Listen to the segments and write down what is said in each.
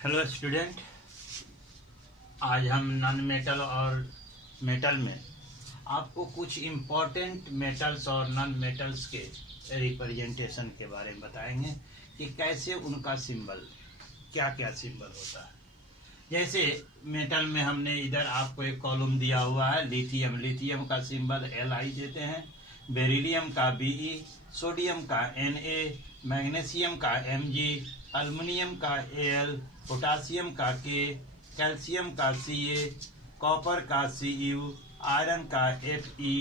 Hello student, आज हम non metal और मेटल में आपको कुछ इम्पोर्टेंट मेटल्स और नॉन मेटल्स के रिप्रेजेंटेशन के बारे में बताएंगे कि कैसे उनका सिंबल, क्या क्या सिंबल होता है। जैसे मेटल में हमने इधर आपको एक कॉलम दिया हुआ है, लिथियम। लिथियम का सिंबल Li देते हैं, बेरिलियम का Be, सोडियम का Na, मैग्नीशियम का Mg, अल्युमिनियम का Al, पोटासियम का K, कैल्शियम का Ca, कॉपर का Cu, आयरन का Fe,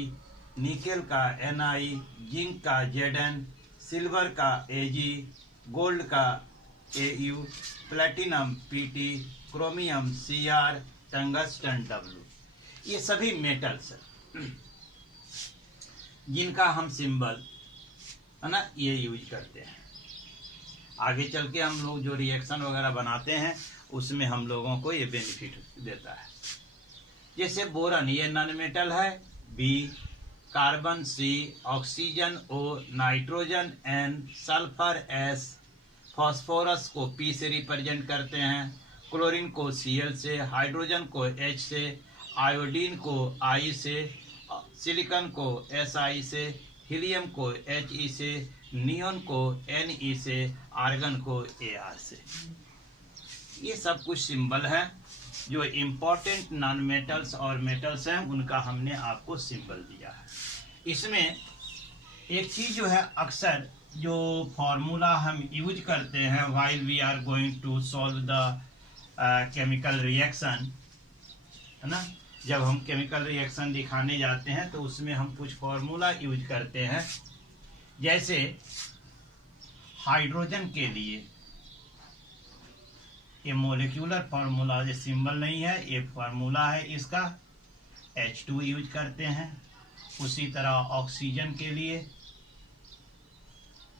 निकेल का Ni, जिंक का Zn, सिल्वर का Ag, गोल्ड का Au, platinum Pt, chromium Cr, tungsten W। ये सभी मेटल्स हैं जिनका हम सिंबल है ना ये यूज करते हैं। आगे चल के हम लोग जो रिएक्शन वगैरह बनाते हैं उसमें हम लोगों को ये बेनिफिट देता है। जैसे बोरन, ये नॉन मेटल है, B, carbon C, oxygen O, nitrogen N, sulphur S, phosphorus को P से रिप्रेजेंट करते हैं, क्लोरीन को Cl से, हाइड्रोजन को H से, आयोडीन को I से, सिलिकॉन को Si से, हीलियम को He से, नियोन को Ne से, आर्गन को Ar से। ये सब कुछ सिंबल है जो इम्पोर्टेंट नॉन मेटल्स और मेटल्स हैं, उनका हमने आपको सिंबल दिया है। इसमें एक चीज जो है, अक्सर जो फॉर्मूला हम यूज करते हैं while we are going to solve the chemical reaction, है ना, जब हम केमिकल रिएक्शन दिखाने जाते हैं तो उसमें हम कुछ फॉर्मूला यूज करते हैं। जैसे हाइड्रोजन के लिए ये मोलिक्यूलर फॉर्मूला, ये सिंबल नहीं है, ये फॉर्मूला है इसका, H2 यूज करते हैं। उसी तरह ऑक्सीजन के लिए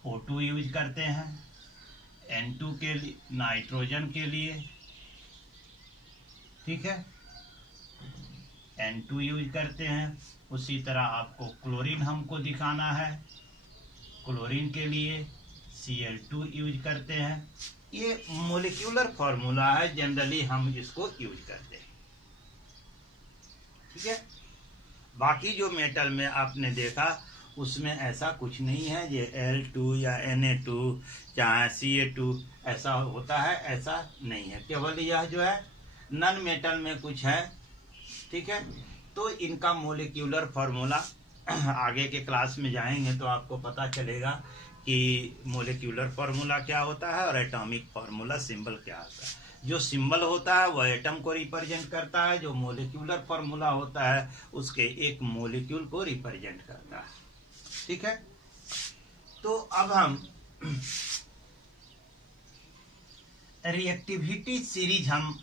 O2 यूज करते हैं, N2 के लिए, नाइट्रोजन के लिए, ठीक है, N2 यूज करते हैं। उसी तरह आपको क्लोरीन हमको दिखाना है, क्लोरीन के लिए Cl2 यूज करते हैं। ये मोलिक्यूलर फॉर्मूला है, जनरली हम इसको यूज करते हैं, ठीक है। बाकी जो मेटल में आपने देखा उसमें ऐसा कुछ नहीं है, ये L2 या Na2 चाहे Ca2 ऐसा होता है, ऐसा नहीं है। केवल यह जो है नॉन मेटल में कुछ है, ठीक है। तो इनका मोलिक्यूलर फॉर्मूला आगे के क्लास में जाएंगे तो आपको पता चलेगा कि मोलिक्यूलर फार्मूला क्या होता है और एटॉमिक फार्मूला सिंबल क्या होता है। जो सिंबल होता है वह एटम को रिप्रेजेंट करता है, जो मोलिक्यूलर फार्मूला होता है उसके एक मोलिक्यूल को रिप्रेजेंट करता है, ठीक है। तो अब हम रिएक्टिविटी सीरीज हम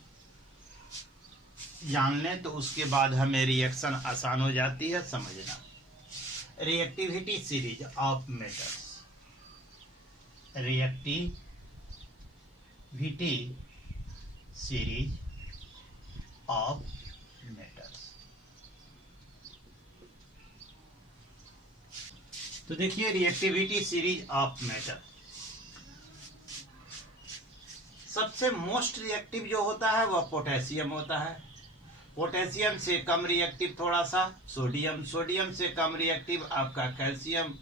जान लें तो उसके बाद हमें रिएक्शन आसान हो जाती है समझना। Reactivity series of metals, reactivity series of metals. तो देखिए रिएक्टिविटी सीरीज ऑफ मेटल, सबसे मोस्ट रिएक्टिव जो होता है वह पोटेशियम होता है। पोटेशियम से कम रिएक्टिव थोड़ा सा सोडियम, सोडियम से कम रिएक्टिव आपका कैल्शियम,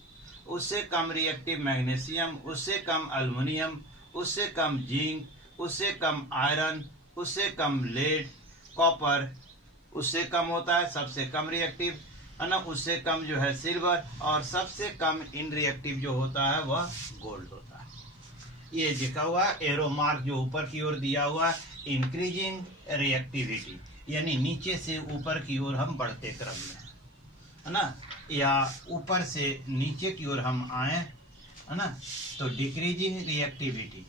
उससे कम रिएक्टिव मैग्नीशियम, उससे कम अल्युमिनियम, उससे कम जिंक, उससे कम आयरन, उससे कम लेड, कॉपर उससे कम होता है, सबसे कम रिएक्टिव है ना। उससे कम जो है सिल्वर, और सबसे कम इनरिएक्टिव जो होता है वह गोल्ड होता है। ये लिखा हुआ एरो मार्क जो ऊपर की ओर दिया हुआ, इंक्रीजिंग रिएक्टिविटी, यानी नीचे से ऊपर की ओर हम बढ़ते क्रम में, है ना, या ऊपर से नीचे की ओर हम आए, है ना, तो decreasing reactivity.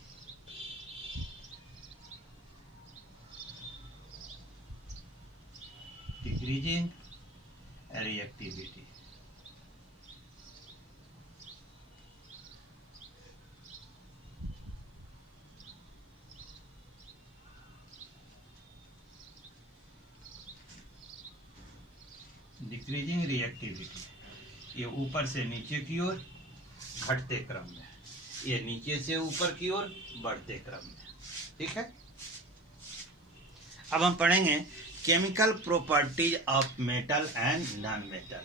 Decreasing reactivity, decreasing reactivity, ये ऊपर से नीचे की ओर घटते क्रम में, ये नीचे से ऊपर की ओर बढ़ते क्रम में, ठीक है। अब हम पढ़ेंगे chemical properties of metal and non metal.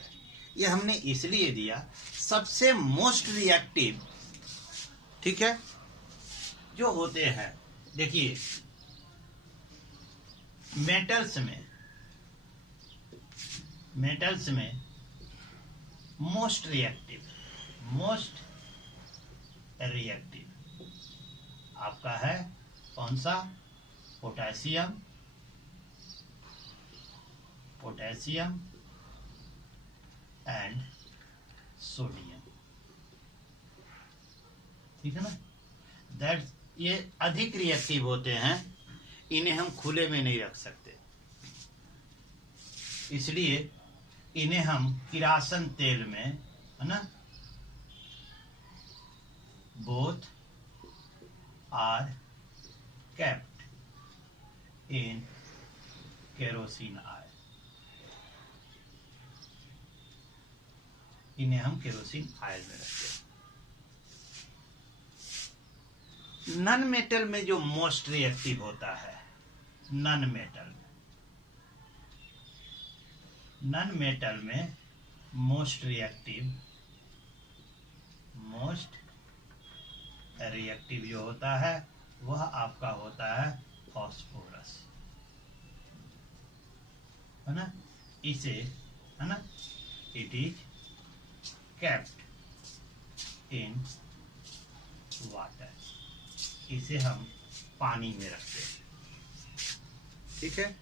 ये हमने इसलिए दिया, सबसे मोस्ट रिएक्टिव, ठीक है, जो होते हैं, देखिए मेटल्स में मोस्ट रिएक्टिव आपका है कौन सा? पोटेशियम एंड सोडियम, ठीक है ना। दैट ये अधिक रिएक्टिव होते हैं, इन्हें हम खुले में नहीं रख सकते, इसलिए इन्हें हम किरासन तेल में, है ना, both are kept in kerosene oil, इन्हें हम केरोसिन ऑयल में रखते हैं। नॉन मेटल में जो मोस्ट रिएक्टिव होता है, नॉन मेटल में मोस्ट रिएक्टिव जो होता है वह आपका होता है फास्फोरस, है ना। इसे, है ना, it is kept in water, इसे हम पानी में रखते हैं, ठीक है।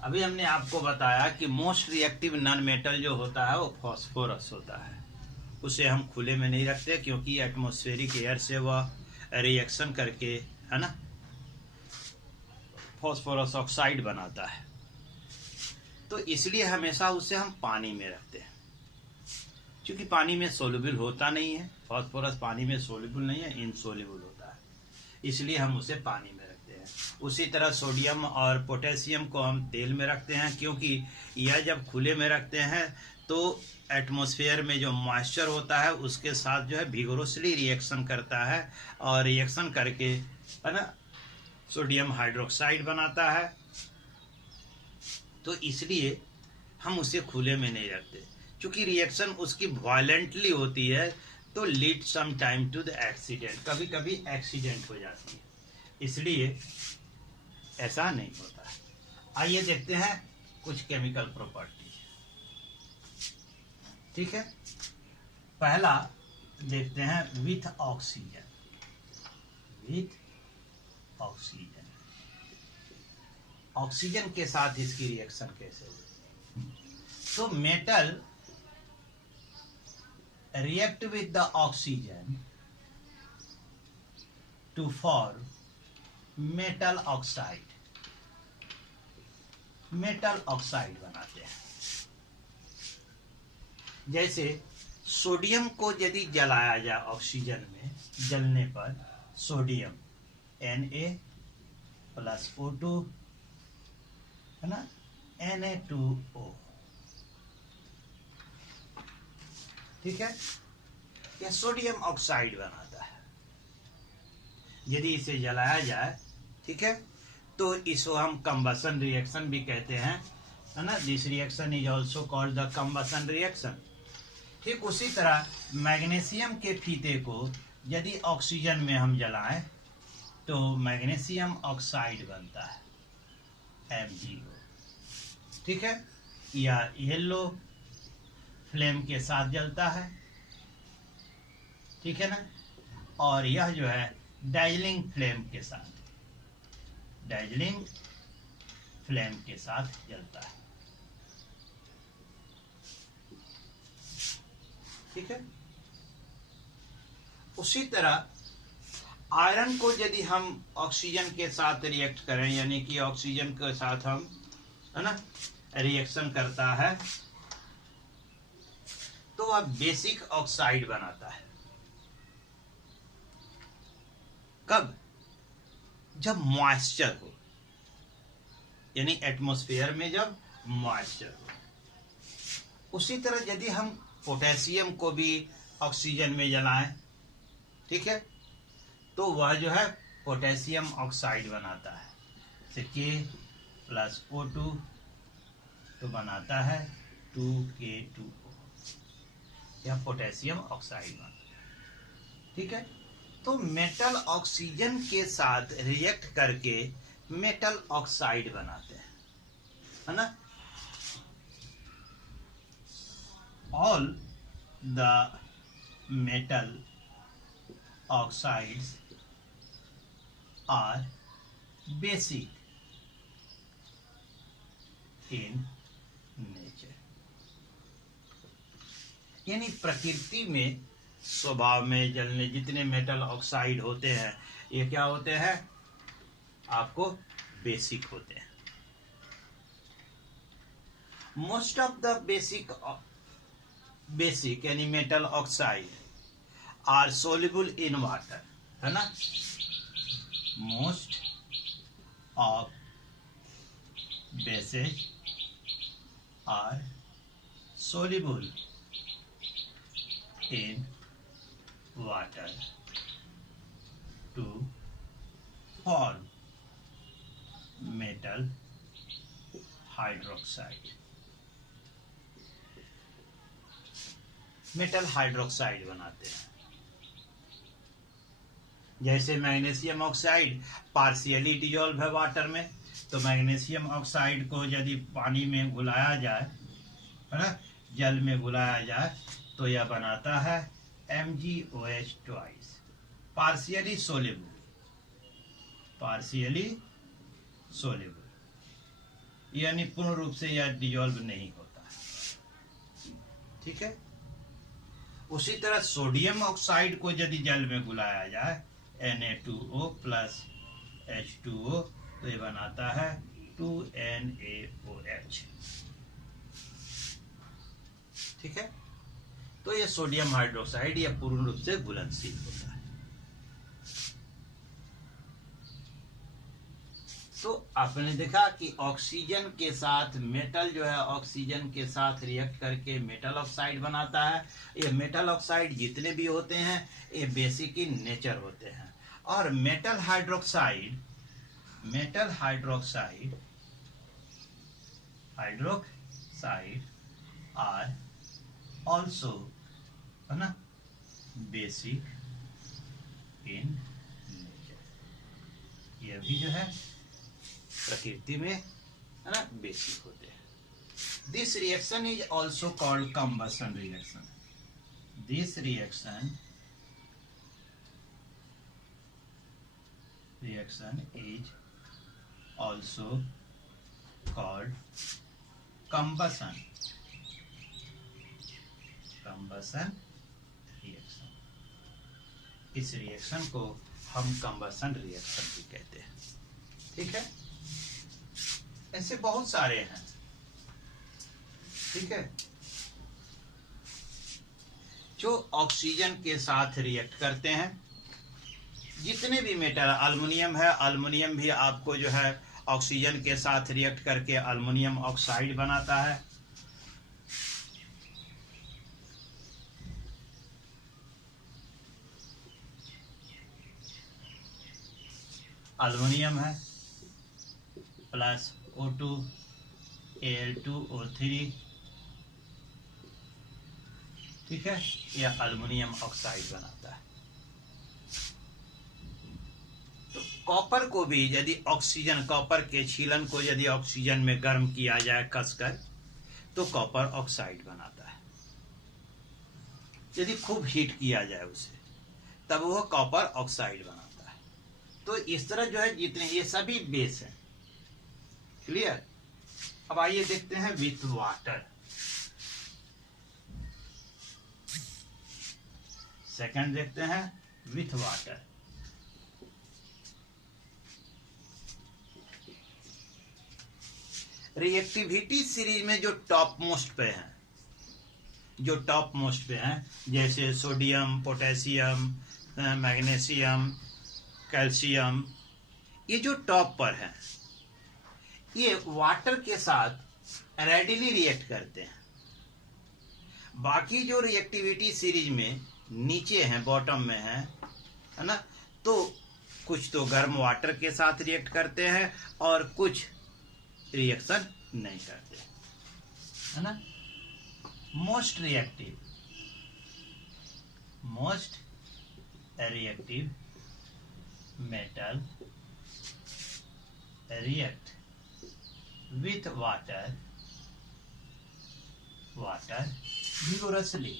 अभी हमने आपको बताया कि मोस्ट रिएक्टिव नॉन मेटल जो होता है वो फास्फोरस होता है, उसे हम खुले में नहीं रखते क्योंकि एटमॉस्फेरिक एयर से वह रिएक्शन करके, है ना, फास्फोरस ऑक्साइड बनाता है, तो इसलिए हमेशा उसे हम पानी में रखते हैं, क्योंकि पानी में सोल्यूबल होता नहीं है, फास्फोरस पानी में सोल्यूबल नहीं है, इनसोल्यूबल होता है, इसलिए हम उसे पानी में रखते हैं। उसी तरह सोडियम और पोटेशियम को हम तेल में रखते हैं, क्योंकि यह जब खुले में रखते हैं तो एटमॉस्फेयर में जो मॉइस्चर होता है उसके साथ जो है विगोरसली रिएक्शन करता है, और रिएक्शन करके, है ना, सोडियम हाइड्रोक्साइड बनाता है, तो इसलिए हम उसे खुले में नहीं रखते, क्योंकि रिएक्शन उसकी वायलेंटली होती है, तो lead some time to the accident, कभी कभी एक्सीडेंट हो जाती है, इसलिए ऐसा नहीं होता है। आइए देखते हैं कुछ केमिकल प्रॉपर्टी, ठीक है। पहला देखते हैं विथ ऑक्सीजन, ऑक्सीजन के साथ इसकी रिएक्शन कैसे होती है। तो metal react with the oxygen to form metal oxide बनाते हैं। जैसे सोडियम को यदि जलाया जाए ऑक्सीजन में, जलने पर सोडियम Na+O2, है ना, Na2O, ठीक है, यह सोडियम ऑक्साइड बनाता है। यदि इसे जलाया जाए, ठीक है, तो इसको हम कंबसन रिएक्शन भी कहते हैं, है ना। This reaction is also called the combustion reaction. ठीक उसी तरह मैग्नीशियम के फीते को यदि ऑक्सीजन में हम जलाएं तो मैग्नीशियम ऑक्साइड बनता है, MgO, ठीक है, या येलो फ्लेम के साथ जलता है, ठीक है ना। और यह जो है डाइजलिंग फ्लेम के साथ जलता है, ठीक है। उसी तरह आयरन को यदि हम ऑक्सीजन के साथ रिएक्ट करें, यानी कि ऑक्सीजन के साथ हम, है ना, रिएक्शन करता है, तो वह बेसिक ऑक्साइड बनाता है। कब? जब मॉइस्चर हो, यानी एटमॉस्फेयर में जब मॉइस्चर हो। उसी तरह यदि हम पोटेशियम को भी ऑक्सीजन में जलाएं, ठीक है, तो वह जो है पोटेशियम ऑक्साइड बनाता है, जैसे K प्लस O2 तो बनाता है 2K2O, यह पोटेशियम ऑक्साइड बनाता है। ठीक है, तो मेटल ऑक्सीजन के साथ रिएक्ट करके मेटल ऑक्साइड बनाते हैं, है ना। All the metal oxides are basic in nature, यानी प्रकृति में स्वभाव में जलने जितने मेटल ऑक्साइड होते हैं ये क्या होते हैं, आपको बेसिक होते हैं। मोस्ट ऑफ द बेसिक यानी metal oxide are soluble in water, है ना। Most of basic are soluble in water to form metal hydroxide। Metal hydroxide बनाते हैं, जैसे मैग्नीशियम ऑक्साइड पार्शियली डिजोल्व है वाटर में, तो मैग्नीशियम ऑक्साइड को यदि पानी में घुलाया जाए, है ना, जल में घुलाया जाए तो यह बनाता है MgOH ट्वाइस, पार्शियली सोल्युबल, यानी पूर्ण रूप से यह डिजोल्व नहीं होता है। ठीक है, उसी तरह सोडियम ऑक्साइड को यदि जल में घुलाया जाए Na2O प्लस H2O तो ये बनाता है 2NaOH। ठीक है, तो ये सोडियम हाइड्रोक्साइड यह पूर्ण रूप से घुलनशील होता है। तो आपने देखा कि ऑक्सीजन के साथ मेटल जो है ऑक्सीजन के साथ रिएक्ट करके मेटल ऑक्साइड बनाता है। ये मेटल ऑक्साइड जितने भी होते हैं ये बेसिक इन नेचर होते हैं। और मेटल हाइड्रोक्साइड आर ऑल्सो, है ना, बेसिक इन नेचर, ये भी जो है प्रकृति में, है ना, बेसिक होते हैं। This reaction is also called combustion reaction. This reaction is also called combustion reaction. इस रिएक्शन को हम कंबशन रिएक्शन भी कहते हैं। ठीक है, ऐसे बहुत सारे हैं। ठीक है, जो ऑक्सीजन के साथ रिएक्ट करते हैं, जितने भी मेटल, अल्युमिनियम है, अल्युमिनियम भी आपको जो है ऑक्सीजन के साथ रिएक्ट करके अल्युमिनियम ऑक्साइड बनाता है। अल्युमिनियम है प्लस O2 Al2O3, ठीक है, यह अल्युमिनियम ऑक्साइड बनाता है। तो कॉपर को भी यदि ऑक्सीजन, कॉपर के छीलन को यदि ऑक्सीजन में गर्म किया जाए कसकर तो कॉपर ऑक्साइड बनाता है। यदि खूब हीट किया जाए उसे तब वह कॉपर ऑक्साइड बनाता है। तो इस तरह जो है जितने ये सभी बेस हैं। क्लियर। अब आइए देखते हैं विथ वाटर। सेकंड देखते हैं विथ वाटर। रिएक्टिविटी सीरीज में जो टॉप मोस्ट पे हैं, जैसे सोडियम, पोटेशियम, मैग्नीशियम, कैल्शियम, ये जो टॉप पर हैं ये वाटर के साथ रेडिली रिएक्ट करते हैं। बाकी जो रिएक्टिविटी सीरीज में नीचे हैं, बॉटम में है ना, तो कुछ तो गर्म वाटर के साथ रिएक्ट करते हैं और कुछ रिएक्शन नहीं करते, है ना। Most reactive metal react with water vigorously.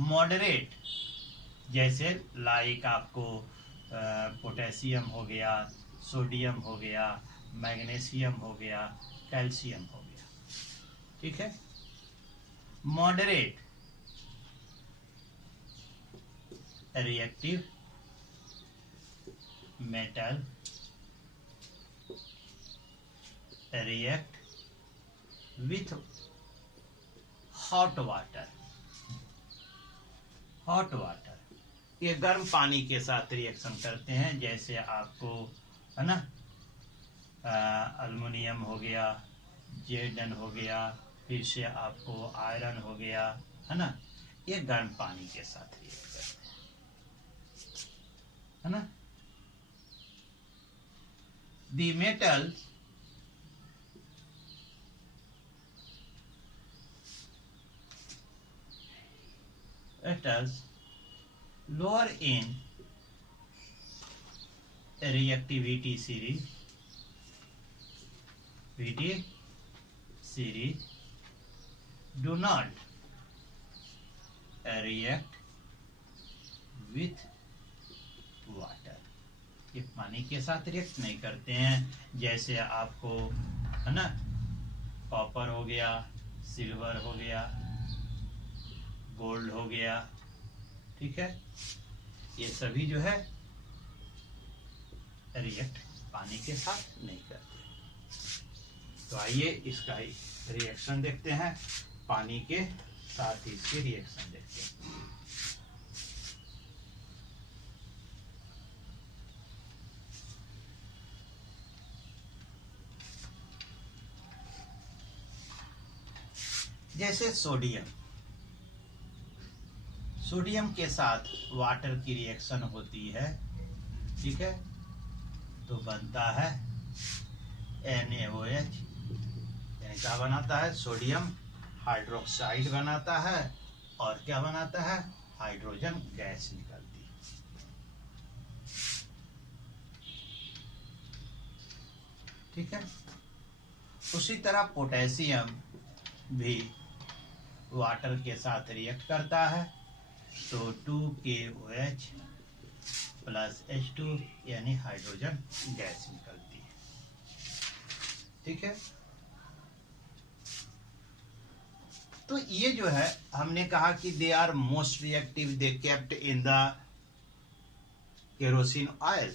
Moderate, जैसे लाइक आपको पोटेशियम हो गया, सोडियम हो गया, मैग्नीशियम हो गया, कैल्शियम हो गया, ठीक है। Moderate reactive metal react with hot water, ये गर्म पानी के साथ रिएक्शन करते हैं। जैसे आपको, है ना, अल्युमिनियम हो गया, जेडन हो गया, फिर से आपको आयरन हो गया, है ना, ये गर्म पानी के साथ रिएक्ट करते हैं, है ना। The metals lower in reactivity series do not react with water, ये पानी के साथ रिएक्ट नहीं करते हैं। जैसे आपको, है ना, कॉपर हो गया, सिल्वर हो गया, गोल्ड हो गया, ठीक है, ये सभी जो है रिएक्ट पानी के साथ नहीं करते। तो आइए इसका रिएक्शन देखते हैं, पानी के साथ इसके रिएक्शन देखते हैं। जैसे सोडियम के साथ वाटर की रिएक्शन होती है, ठीक है, तो बनता है NaOH, यानी क्या बनाता है, सोडियम हाइड्रोक्साइड बनाता है, और क्या बनाता है, हाइड्रोजन गैस निकलती है, ठीक है। उसी तरह पोटेशियम भी वाटर के साथ रिएक्ट करता है, तो 2KOH प्लस H2 यानी हाइड्रोजन गैस निकलती है, ठीक है। तो ये जो है, हमने कहा कि they are most reactive, they kept in the kerosene oil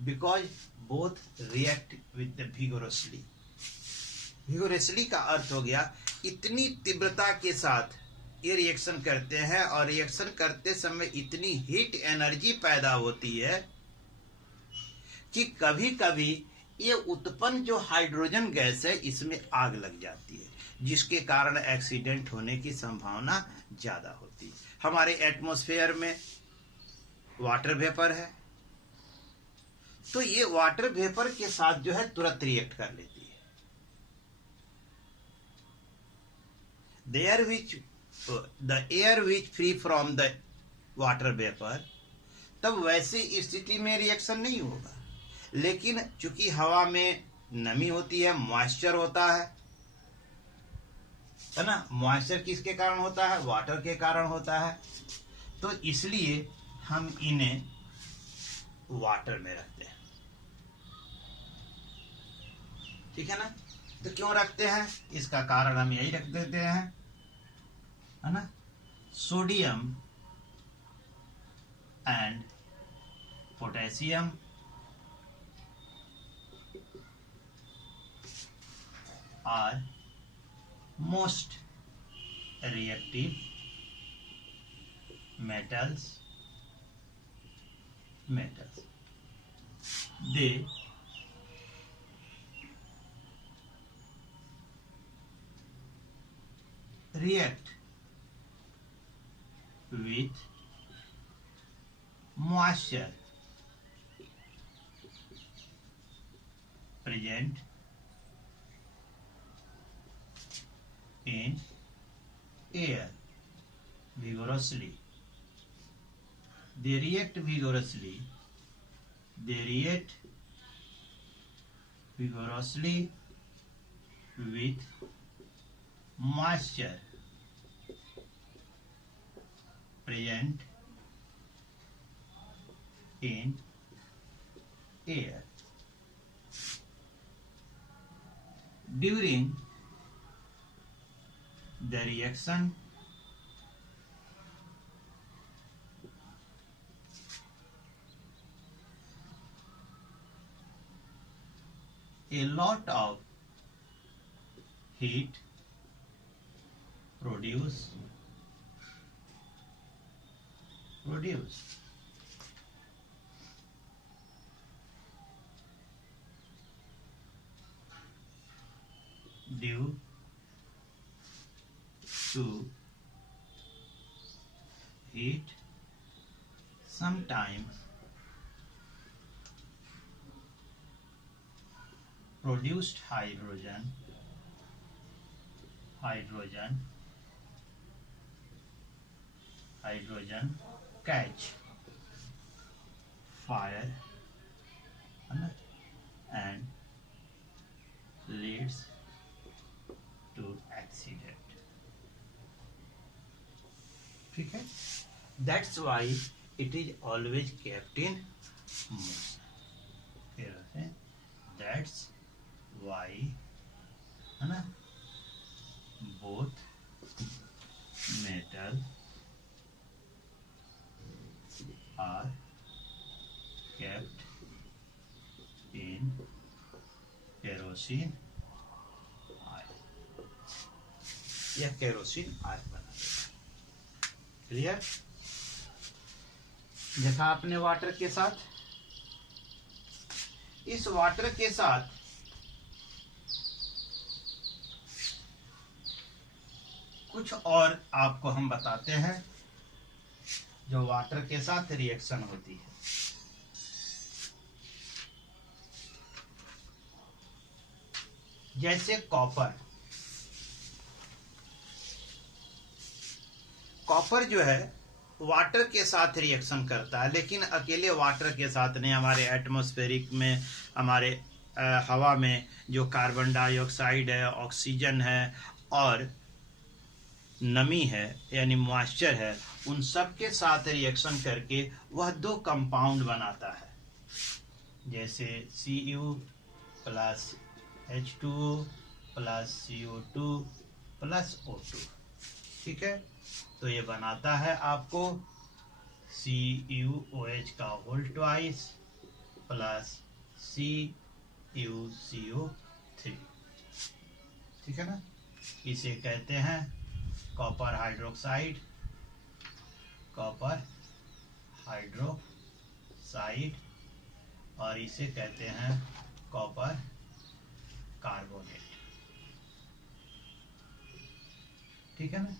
because both react with vigorously का अर्थ हो गया इतनी तीव्रता के साथ ये रिएक्शन करते हैं, और रिएक्शन करते समय इतनी हीट एनर्जी पैदा होती है कि कभी कभी ये उत्पन्न जो हाइड्रोजन गैस है इसमें आग लग जाती है, जिसके कारण एक्सीडेंट होने की संभावना ज्यादा होती है। हमारे एटमॉस्फेयर में वाटर वेपर है, तो ये वाटर वेपर के साथ जो है तुरंत रिएक्ट कर लेती है। The air which free from the water vapor, तब वैसे स्थिति में रिएक्शन नहीं होगा, लेकिन चूंकि हवा में नमी होती है, मॉइस्चर होता है ना, मॉइस्चर किसके कारण होता है, वाटर के कारण होता है, तो इसलिए हम इन्हें वाटर में रखते हैं, ठीक है ना। तो क्यों रखते हैं, इसका कारण हम यही रख देते हैं, है ना, sodium and potassium are most reactive metals they react with moisture present in air vigorously. They react vigorously. They react vigorously with moisture present in air. During the reaction, a lot of heat produced due to heat, sometimes produced hydrogen catch fire and leads to accident. ठीक है, that's why it is always kept in motion. फिर से that's why है ना, both metal are kept in kerosene oil. यह kerosene oil बना। Clear? देखा आपने वाटर के साथ, इस वाटर के साथ कुछ और आपको हम बताते हैं जो वाटर के साथ रिएक्शन होती है। जैसे कॉपर जो है वाटर के साथ रिएक्शन करता है, लेकिन अकेले वाटर के साथ नहीं, हमारे एटमॉस्फेरिक में, हमारे हवा में जो कार्बन डाइऑक्साइड है, ऑक्सीजन है और नमी है यानी मॉइस्चर है, उन सब के साथ रिएक्शन करके वह दो कंपाउंड बनाता है। जैसे Cu plus H2O plus CO2 plus O2। ठीक है, तो ये बनाता है आपको CuOH का होल ट्वाइस प्लस CuCO3। ठीक है ना, इसे कहते हैं कॉपर हाइड्रोक्साइड और इसे कहते हैं कॉपर कार्बोनेट। ठीक है ना।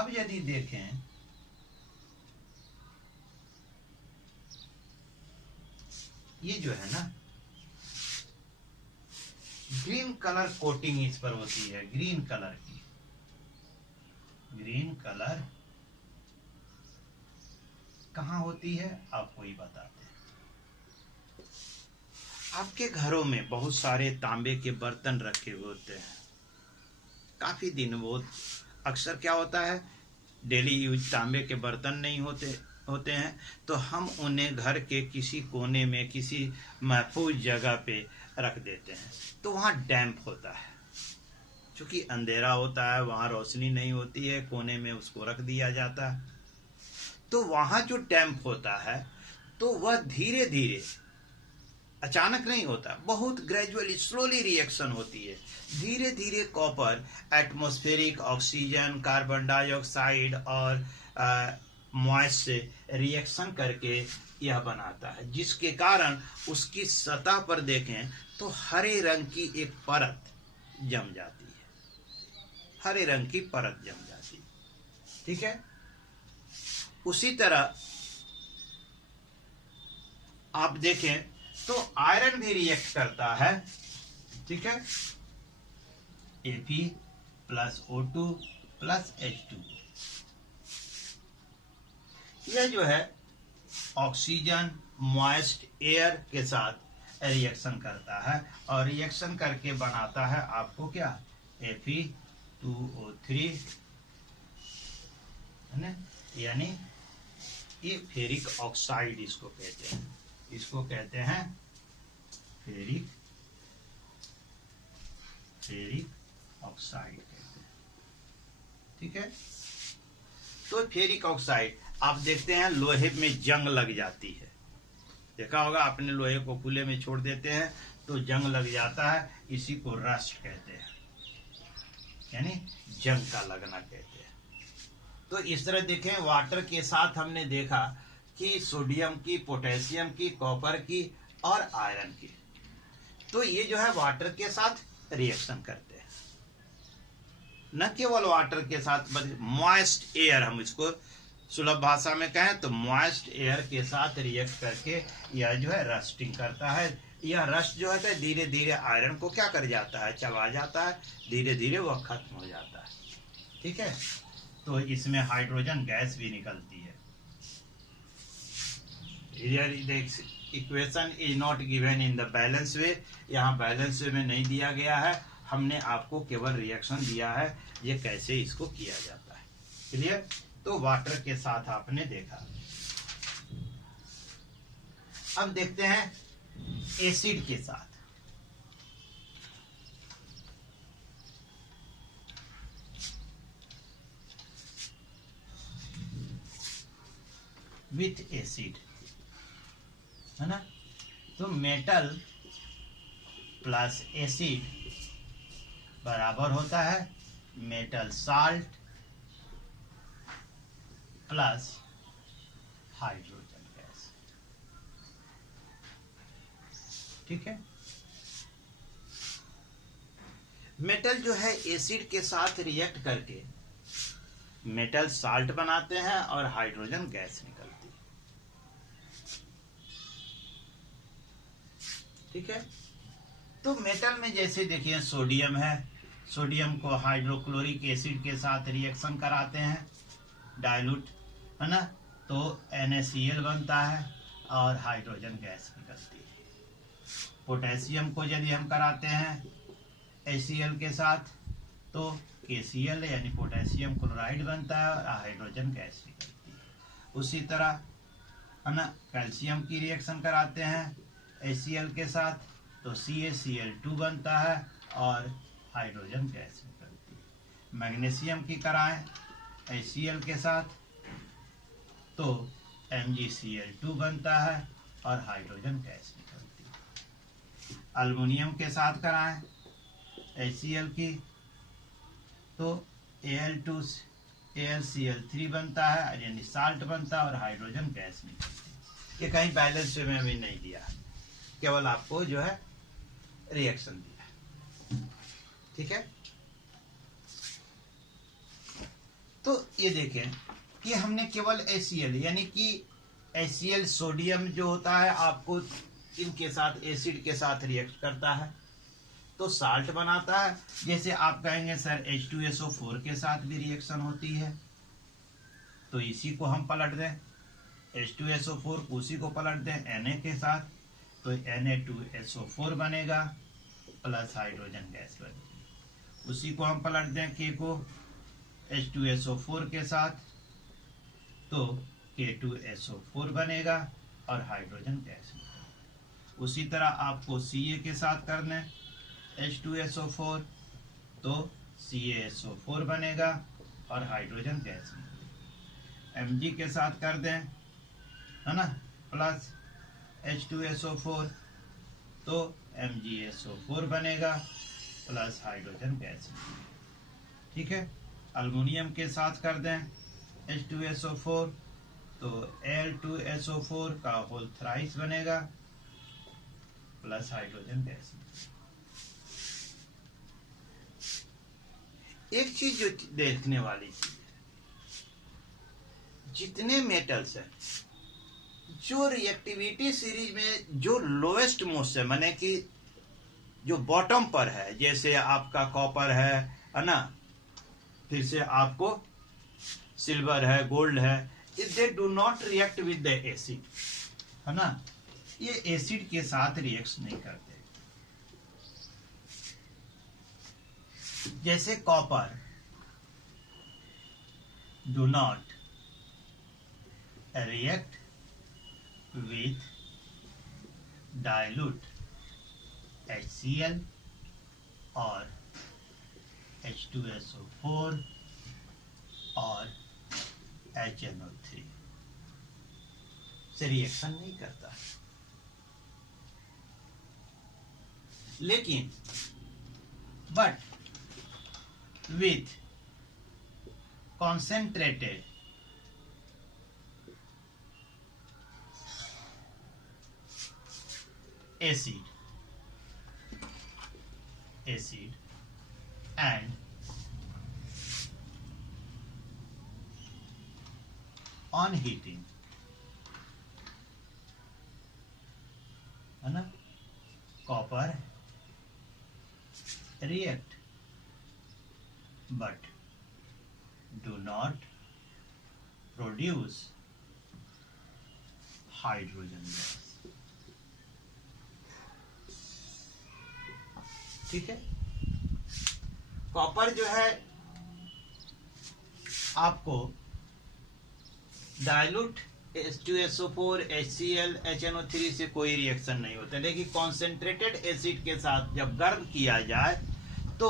अब यदि देखें ये जो है ना, ग्रीन कलर कोटिंग इस पर होती है, ग्रीन कलर की, ग्रीन कलर कहाँ होती है आपको ही बताते हैं। आपके घरों में बहुत सारे तांबे के बर्तन रखे हुए होते हैं, काफी दिन वो अक्सर क्या होता है, डेली यूज तांबे के बर्तन नहीं होते हैं, तो हम उन्हें घर के किसी कोने में किसी महफूज जगह पे रख देते हैं, तो वहाँ डैम्प होता है। क्योंकि अंधेरा होता है, वहाँ रोशनी नहीं होती है, कोने में उसको रख दिया जाता है, तो वहाँ जो डैम्प होता है तो वह धीरे धीरे, अचानक नहीं होता, बहुत ग्रेजुअली स्लोली रिएक्शन होती है। धीरे धीरे copper atmospheric oxygen, carbon dioxide और मॉइस्ट से रिएक्शन करके यह बनाता है, जिसके कारण उसकी सतह पर देखें तो हरे रंग की एक परत जम जाती है, हरे रंग की परत जम जाती है। ठीक है, उसी तरह आप देखें तो आयरन भी रिएक्ट करता है, ठीक है, Fe plus O2 plus H2। यह जो है ऑक्सीजन मॉइस्ट एयर के साथ रिएक्शन करता है और रिएक्शन करके बनाता है आपको क्या, Fe2O3, है ना, यानी ये फेरिक ऑक्साइड इसको कहते हैं, इसको कहते हैं फेरिक ऑक्साइड कहते हैं, ठीक है। तो फेरिक ऑक्साइड आप देखते हैं लोहे में जंग लग जाती है, देखा होगा आपने, लोहे को खुले में छोड़ देते हैं तो जंग लग जाता है, इसी को रस्ट कहते हैं, यानी जंग का लगना कहते हैं। तो इस तरह देखें वाटर के साथ हमने देखा कि सोडियम की, पोटेशियम की, कॉपर की और आयरन की, तो ये जो है वाटर के साथ रिएक्शन करते हैं। न केवल वाटर के साथ, मॉइस्ट एयर, हम इसको सुलभ भाषा में कहें तो मॉइस्ट एयर के साथ रिएक्ट करके यह जो है रस्टिंग करता है। यह रस्ट जो है धीरे धीरे आयरन को क्या कर जाता है, चबा जाता है, धीरे धीरे वह खत्म हो जाता है, ठीक है। तो इसमें हाइड्रोजन गैस भी निकलती है। Equation is not given in the balance way, यहाँ बैलेंस वे में नहीं दिया गया है, हमने आपको केवल रिएक्शन दिया है ये कैसे इसको किया जाता है, क्लियर। तो वाटर के साथ आपने देखा। अब देखते हैं एसिड के साथ। विथ एसिड, है ना, तो मेटल प्लस एसिड बराबर होता है metal salt plus hydrogen gas, ठीक है। मेटल जो है एसिड के साथ रिएक्ट करके मेटल साल्ट बनाते हैं और हाइड्रोजन गैस निकलती है, ठीक है। तो मेटल में जैसे देखिए सोडियम है, सोडियम को हाइड्रोक्लोरिक एसिड के साथ रिएक्शन कराते हैं, डाइल्यूट, है ना, तो NaCl बनता है और हाइड्रोजन गैस निकलती है। पोटेशियम को यदि हम कराते हैं HCl के साथ तो KCl यानी पोटेशियम क्लोराइड बनता है और हाइड्रोजन गैस निकलती है। उसी तरह, है ना, कैल्शियम की रिएक्शन कराते हैं HCl के साथ तो CaCl2 बनता है और हाइड्रोजन गैस निकलती है। मैग्नीशियम की कराएं HCl के साथ तो MgCl2 बनता है और हाइड्रोजन गैस निकलती है। अल्युमिनियम के साथ कराएं HCl की तो AlCl3 बनता है, यानी साल्ट बनता है और हाइड्रोजन गैस निकलती है। ये कहीं बैलेंस में हमें नहीं दिया, केवल आपको जो है रिएक्शन दिया, ठीक है। तो ये देखें कि हमने केवल HCl यानी कि HCl सोडियम जो होता है आपको इनके साथ एसिड के साथ रिएक्ट करता है तो साल्ट बनाता है। जैसे आप कहेंगे सर H2SO4 के साथ भी रिएक्शन होती है, तो इसी को हम पलट दें, H2SO4 उसी को पलट दें Na के साथ तो Na2SO4 बनेगा प्लस हाइड्रोजन गैस बनेगी। उसी को हम पलट दें K को H2SO4 के साथ तो K2SO4 बनेगा और हाइड्रोजन गैस बनेगी। उसी तरह आपको Ca के साथ कर दें H2SO4 तो CaSO4 बनेगा और हाइड्रोजन गैस बनेगी। Mg के साथ कर दें, है ना, प्लस H2SO4 तो MgSO4 बनेगा प्लस हाइड्रोजन गैस, ठीक है। अल्युमिनियम के साथ कर दें H2SO4 तो Al2SO4 का होल थ्राइस बनेगा प्लस हाइड्रोजन गैस। एक चीज जो देखने वाली चीज है, जितने मेटल्स हैं जो रिएक्टिविटी सीरीज में जो लोएस्ट मोस्ट है, माने कि जो बॉटम पर है, जैसे आपका कॉपर है ना, फिर से आपको सिल्वर है, गोल्ड है, they do not react with the acid, है ना, ये एसिड के साथ रिएक्ट नहीं करते। जैसे copper do not react with dilute HCl और H2SO4 और HNO3 से रिएक्शन नहीं करता। लेकिन but with concentrated acid and on heating, है ना, copper react but do not produce hydrogen gas। ठीक है, कॉपर जो है आपको डाइल्यूट H2SO4 HCl HNO3 से कोई रिएक्शन नहीं होता, लेकिन कॉन्सेंट्रेटेड एसिड के साथ जब गर्म किया जाए तो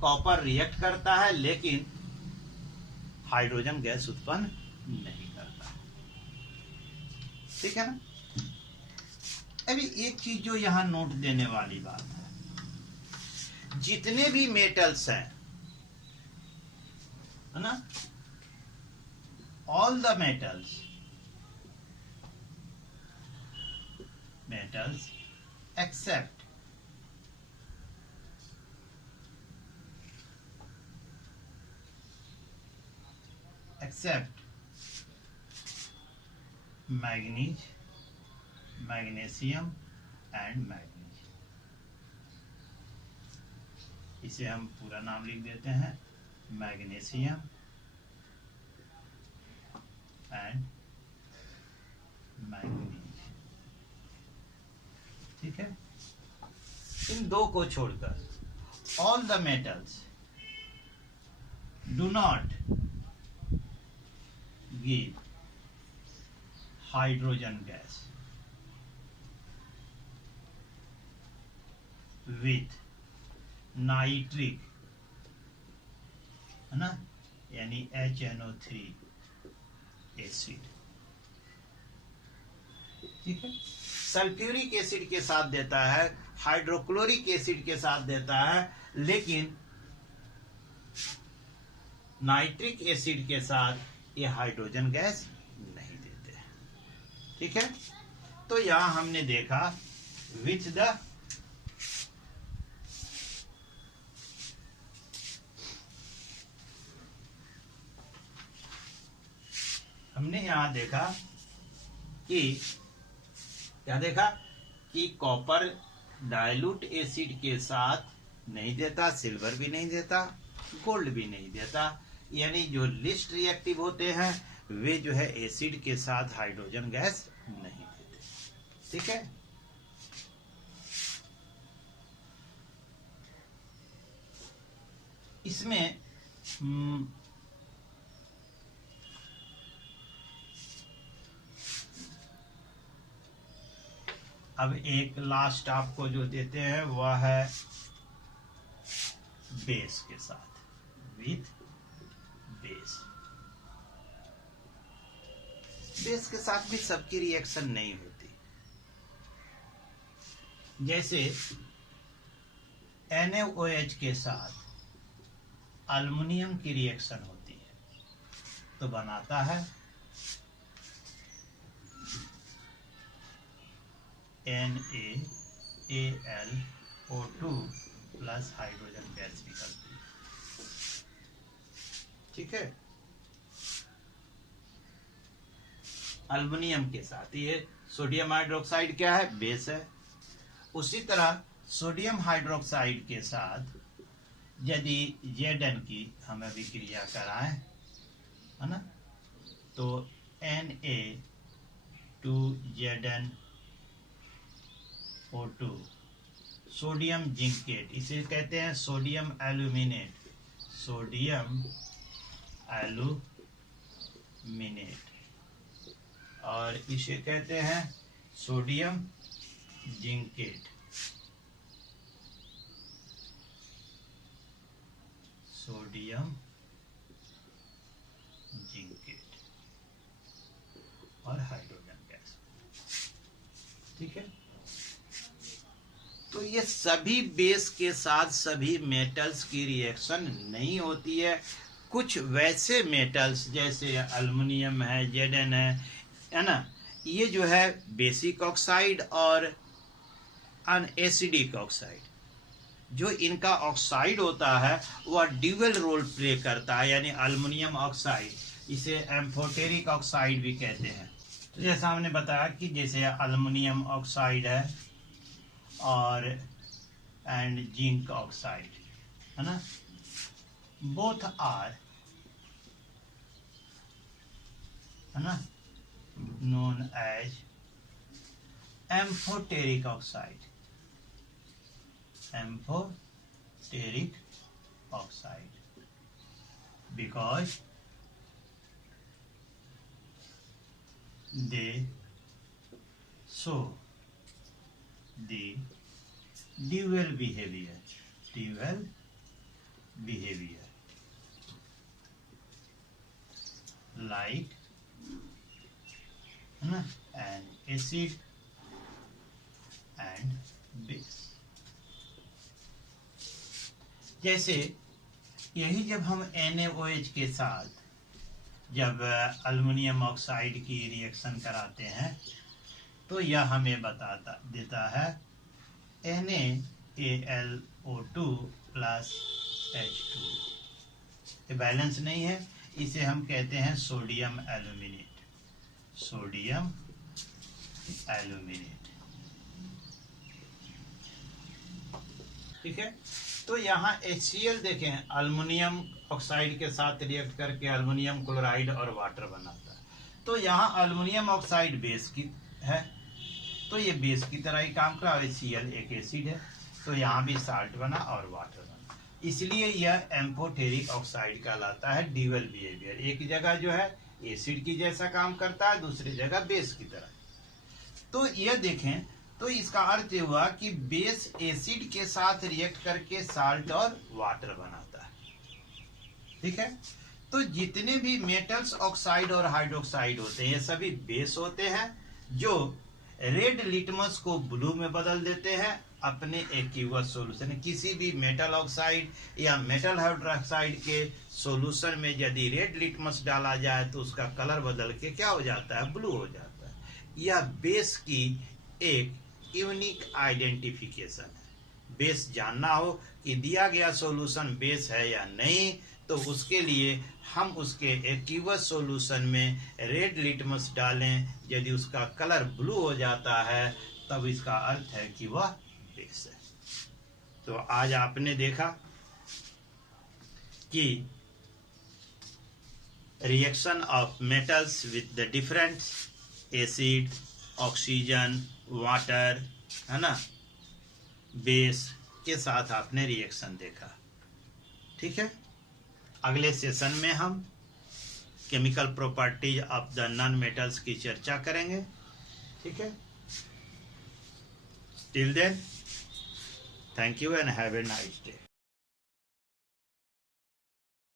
कॉपर रिएक्ट करता है, लेकिन हाइड्रोजन गैस उत्पन्न नहीं करता। ठीक है ना। अभी एक चीज जो यहां नोट देने वाली बात है, जितने भी मेटल्स हैं, है ना, all the metals accept manganese, magnesium and manganese, इसे हम पूरा नाम लिख देते हैं, मैग्नीशियम एंड मैग्नीज। ठीक है, इन दो को छोड़कर all the metals do not give hydrogen gas with nitric, है ना, यानी HNO3 एसिड। ठीक है, सल्फ्यूरिक एसिड के साथ देता है, हाइड्रोक्लोरिक एसिड के साथ देता है, लेकिन नाइट्रिक एसिड के साथ ये हाइड्रोजन गैस नहीं देते। ठीक है, तो यहां हमने देखा विथ द हमने यहां देखा कि क्या देखा कि कॉपर डाइल्यूट एसिड के साथ नहीं देता, सिल्वर भी नहीं देता, गोल्ड भी नहीं देता, यानी जो लिस्ट रिएक्टिव होते हैं वे जो है एसिड के साथ हाइड्रोजन गैस नहीं देते। ठीक है, इसमें अब एक लास्ट आपको जो देते हैं वह है बेस के साथ, विथ बेस। बेस के साथ भी सबकी रिएक्शन नहीं होती। जैसे NaOH के साथ एल्युमिनियम की रिएक्शन होती है तो बनाता है NaAlO2 प्लस हाइड्रोजन गैस निकलती है। ठीक है, अल्युमिनियम के साथ। ये सोडियम हाइड्रोक्साइड क्या है? बेस है। उसी तरह सोडियम हाइड्रोक्साइड के साथ यदि Zn की हम अभिक्रिया कराएं, है ना, तो Na2ZnO2 सोडियम जिंकेट, इसे कहते हैं सोडियम एल्यूमिनेट, सोडियम एल्यूमिनेट, और इसे कहते हैं सोडियम जिंकेट, सोडियम जिंकेट और हाइड्रोजन गैस। ठीक है, तो ये सभी बेस के साथ सभी मेटल्स की रिएक्शन नहीं होती है। कुछ वैसे मेटल्स जैसे अल्युमिनियम है, Zn है ना, ये जो है बेसिक ऑक्साइड और एसिडिक ऑक्साइड, जो इनका ऑक्साइड होता है वह ड्यूअल रोल प्ले करता है, यानी अल्युमिनियम ऑक्साइड, इसे एम्फोटेरिक ऑक्साइड भी कहते हैं। तो जैसा हमने बताया कि जैसे अल्युमिनियम ऑक्साइड है और एंड जिंक ऑक्साइड, है ना, बोथ आर, है ना, known as amphoteric oxide, amphoteric oxide, because they show the dual behavior, like an acid and base। जैसे यही जब हम NaOH के साथ जब अल्युमिनियम ऑक्साइड की रिएक्शन कराते हैं तो यह हमें देता है NaAlO2 प्लस H2। ये बैलेंस नहीं है, इसे हम कहते हैं सोडियम एल्यूमिनेट, सोडियम एल्यूमिनेट। ठीक है, तो यहाँ HCl देखें, अल्युमिनियम ऑक्साइड के साथ रिएक्ट करके अल्युमिनियम क्लोराइड और वाटर बनाता है। तो यहाँ अल्युमिनियम ऑक्साइड बेस की है, तो ये बेस की तरह ही काम करा, और HCl एक एसिड है, तो यहाँ भी साल्ट बना और वाटर बना, इसलिए यह एम्फोटेरिक ऑक्साइड कहलाता है। ड्यूअल बिहेवियर, एक जगह जो है एसिड की जैसा काम करता है, दूसरी जगह बेस की तरह। तो यह देखें, तो इसका अर्थ हुआ कि बेस एसिड के साथ रिएक्ट करके साल्ट और वाटर बनाता है। ठीक है, तो जितने भी मेटल्स ऑक्साइड और हाइड्रोक्साइड होते हैं ये सभी बेस होते हैं, जो रेड लिटमस को ब्लू में बदल देते हैं अपने एक्वियस सॉल्यूशन। किसी भी मेटल ऑक्साइड या मेटल हाइड्रोक्साइड के सॉल्यूशन में यदि रेड लिटमस डाला जाए तो उसका कलर बदल के क्या हो जाता है? ब्लू हो जाता है। यह बेस की एक यूनिक आइडेंटिफिकेशन है। बेस जानना हो कि दिया गया सॉल्यूशन बेस है या नहीं, तो उसके लिए हम उसके एक्वियस सॉल्यूशन में रेड लिटमस डालें, यदि उसका कलर ब्लू हो जाता है तब इसका अर्थ है कि वह बेस है। तो आज आपने देखा कि reaction of metals with the different acid, oxygen, water, है ना, बेस के साथ आपने रिएक्शन देखा। ठीक है, अगले सेशन में हम chemical properties of the non metals की चर्चा करेंगे। ठीक है, till then, thank you and have a nice day.